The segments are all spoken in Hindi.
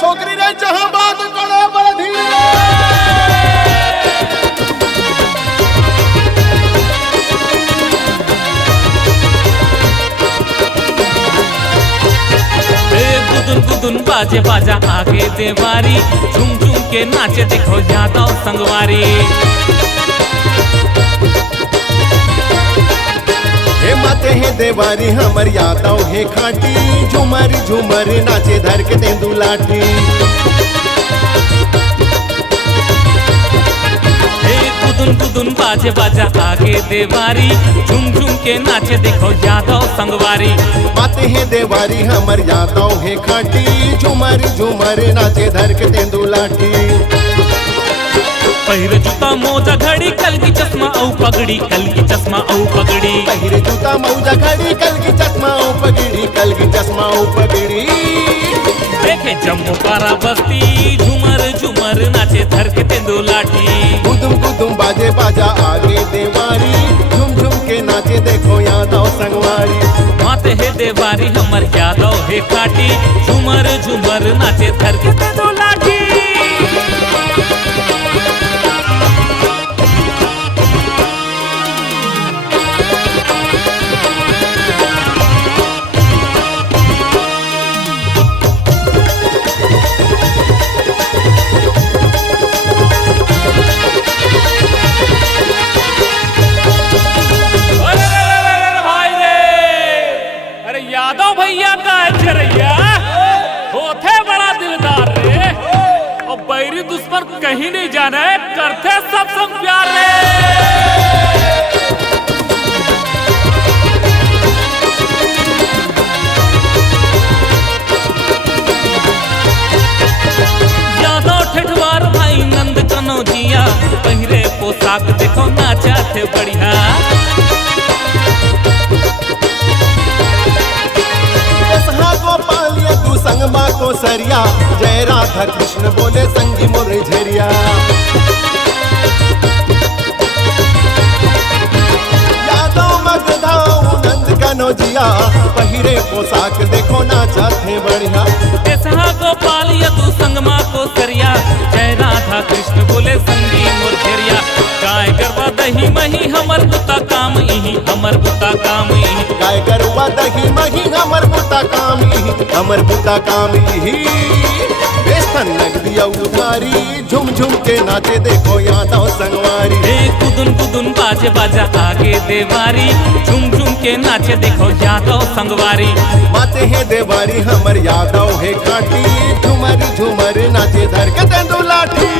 छोकरी ने जहां बात करे बड़ धीरे गुदुन गुदुन बाजे बाजा आगे देवारी झूम झूम के नाचे देखो यादव संगवारी। हे माते हे देवारी हमर यादव हे खाटी झुमर झुमर नाचे धर के तेंदू लाठी। हे गुदुन गुदुन बाजे बाजा आगे देवारी झूम झूम के नाचे देखो यादव संगवारी। माते हे देवारी हमर यादव हे खाटी झुमर झुमर नाचे धर के तेंदू लाठी। पहिरे जूता मोजा घड़ी कल की चश्मा औ पगड़ी कल की चश्मा औ पगड़ी। पहिरे जूता मौजा घड़ी कल की चश्मा औ पगड़ी कल की चश्मा औ पगड़ी। देखे जम्मू पारा बस्ती झुमर झुमर नाचे धर के तेंदू लाठी। गुदुम गुदुम बाजे बाजा आगे देवारी झुम झुम के नाचे देखो यादव संगवारी। माते हे देवारी हमर यादव हे खाटी झुमर झुमर नाचे धर के तेंदू लाठी। यादव भैया का चरैया होते बड़ा दिलदार रे और बैरी दुश्मन कहीं नहीं जाने करते सब संग प्यार रे। यादव ठेठवार भाई नंद कनौजिया पहिरे पोशाक देखो नाचा थे बढ़िया। गोपालिया तू संग माँ को सरिया जय राधा कृष्ण बोले संगी मोर झरिया। यादव मगधाऊ नंद कनौजिया पहिरे पोशाक देखो नाचा थे बढ़िया। गोपालिया तू संग माँ को सरिया जय राधा कृष्ण बोले संगी मोर झरिया। गाय गरबा दही मही हमर बुता काम इही हमर बुता काम इही। गाय गरबा दही मही हमर बुता काम इही हमर बुता काम इही। बेसन नगदिया उधारी झुम झुम के नाचे देखो यादव संगवारी। हे गुदुन गुदुन बाजे बाजा आगे देवारी झुम झुम के नाचे देखो यादव संगवारी। माते हे देवारी हमर यादव हे खाटी झुमर झुमर नाचे धर के तेंदू लाठी।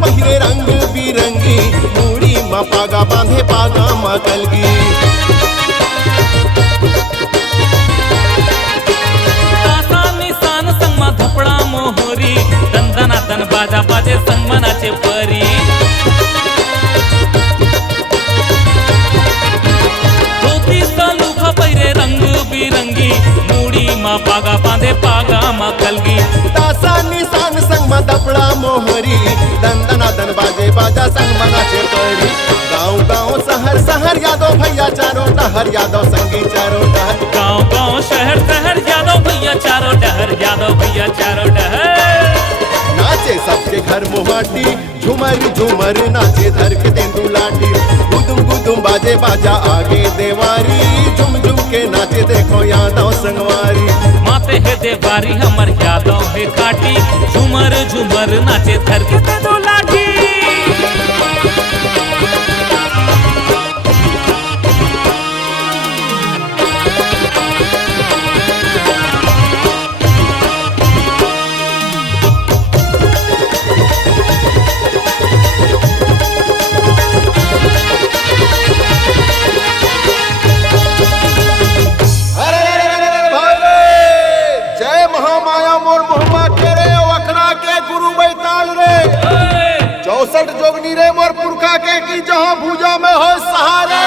पहिरे रंग बिरंगी मूड़ी माँ पागा बांधे पागा माँ कलगी। निशान संग माँ धपड़ा मोहरी दंदना दन बाजा बाजे संग मनाचे परी। धोती सालूखा पहिरे रंग बिरंगी मूड़ी माँ पागा बांधे पागा माँ कलगी। तासा निशान संग माँ धपड़ा मोहरी दंदना दन बाजे बाजा संग मनाचे परी। गाँव गाँव शहर शहर यादव भैया चारों टहर यादव संगी चारों टहर। गाँव गाँव शहर शहर यादव भैया के घर मोहाटी, झूमर झूमर नाचे धर के तेंदू लाठी। गुदुम गुदुम बाजे बाजा आगे देवारी, झुम झुम के नाचे देखो यादव संगवारी। माते है देवारी हमर यादव है काटी, झूमर झूमर नाचे धर के तेंदू लाठी। जोगनी रे मोर पुरखा के की जहां भूजा में हो सहारे।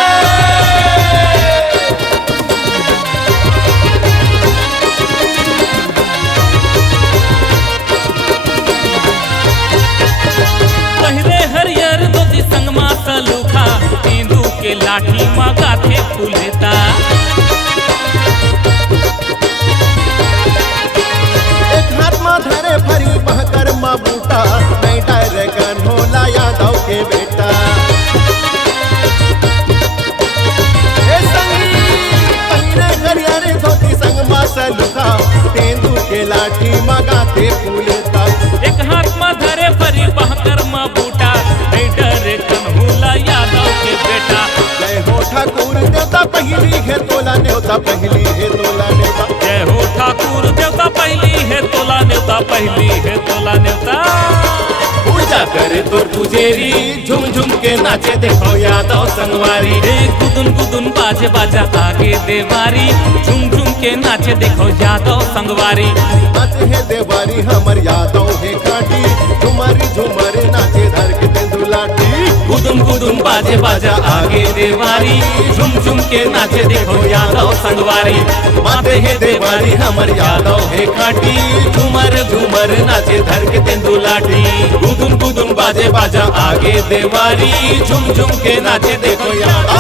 पहले हरियर धोती संगमा सलूखा, तेंदू के लाठी माँ गाथे फूलेता। एक हाथ में धरे फरी बहकर माँ बूटा, मैं डायरेक्ट होला यादव के बेटा। ए संगी पहिरे हरियर धोती संगमा सलूखा, तेंदू के लाठी माँ गाथे फूलेता। एक हाथ में धरे फरी बहकर माँ बूटा, नहीं डरे कन्हूला यादव के बेटा। जय हो ठाकुर देवता पहली है तोला न्योता, पहली है तोला न्योता। जय हो ठाकुर देवता पहली है तोला न्योता, पहली है तोला न्योता। पूजा करे तो पुजेरी, झुम झुम के नाचे देखो यादव संगवारी। रे गुदुन गुदुन बाजे बाजा आगे देवारी, झुम झुम के नाचे देखो यादव संगवारी। नाचे है देवारी हमर यादव है काटी, झुमरी झुमर नाचे धर के तेंदू लाठी। गुदुम गुदुम बाजे बाजा आगे देवारी, झुम झुम के नाचे देखो यादव संगवारी। माते है देवारी हमर यादव है काटी, झुमर झुमर नाचे धर के तेंदू लाठी। गुदुन गुदुन बाजे बाजा आगे देवारी, झुम झुम के नाचे देखो यादव